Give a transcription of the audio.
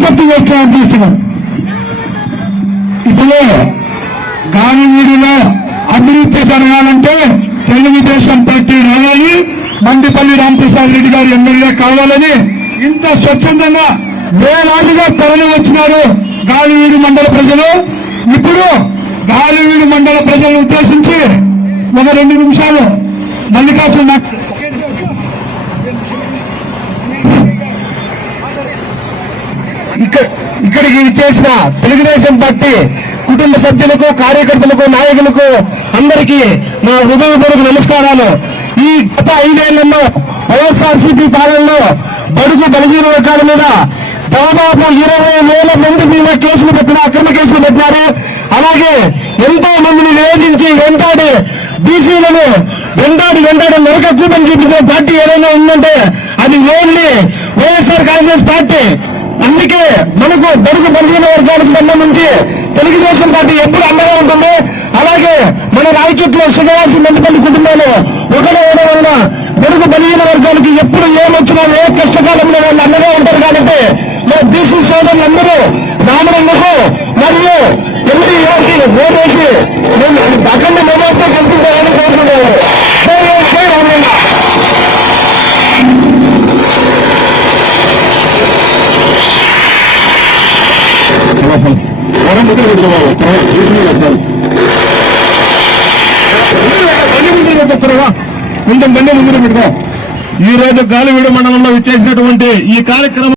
విజ్ఞప్తి చేస్తూ అనిపిస్తున్నాం. ఇప్పుడు గాలివీడిలో అభివృద్ధి జరగాలంటే తెలుగుదేశం పార్టీ రావాలి, మండిపల్లి రామప్రసాద్ రెడ్డి గారు ఎమ్మెల్యే కావాలని ఇంత స్వచ్ఛందంగా వేలాదిగా తరలి వచ్చినారు గాలివీడు మండల ప్రజలు. ఇప్పుడు గాలివీడు మండల ప్రజలను ఉద్దేశించి ఒక 2 నిమిషాలు మల్లికార్జున ఇక్కడికి చేసిన తెలుగుదేశం పార్టీ కుటుంబ సభ్యులకు, కార్యకర్తలకు, నాయకులకు అందరికీ నా హృదయపూర్వక నమస్కారాలు. ఈ గత 5 ఏళ్లలో వైఎస్ఆర్సీపీ పాలనలో బడుగు బలహీన వర్గాల మీద దాదాపు 20,000 మంది మీద కేసులు పెట్టిన, అక్రమ కేసులు పెట్టినారు. అలాగే ఎంతో మందిని వేధించి వెంటాడి బీసీలను వెంటాడి నరక కూపం చూపించిన పార్టీ ఏదైనా ఉందంటే అది ఓన్లీ వైఎస్ఆర్ కాంగ్రెస్ పార్టీ. అందుకే మనకు బడుగు బలహీన వర్గాలకు సంబంధించి తెలుగుదేశం పార్టీ ఎప్పుడు అండగా ఉంటుంది. అలాగే మన రాయచోట్లో శ్రీనివాసి మండిపల్లి కుటుంబాలు ఒకటే వల్ల బడుగు బలహీన వర్గాలకి ఎప్పుడు ఏమొచ్చినా ఏ కష్టకాలంలో వాళ్ళు అండగా ఉంటారు. కాబట్టి మన బీసీ సోదరులందరూ రామరంగకు మరియు ఎల్లి ఓటేసి మేము అఖండ మేధాతో కల్పించాలని కోరుతున్నాను. కొంచెం బండి ముందు పెడతాం. ఈ రోజు గాలివీడు మండలంలో విచ్చేసినటువంటి ఈ కార్యక్రమం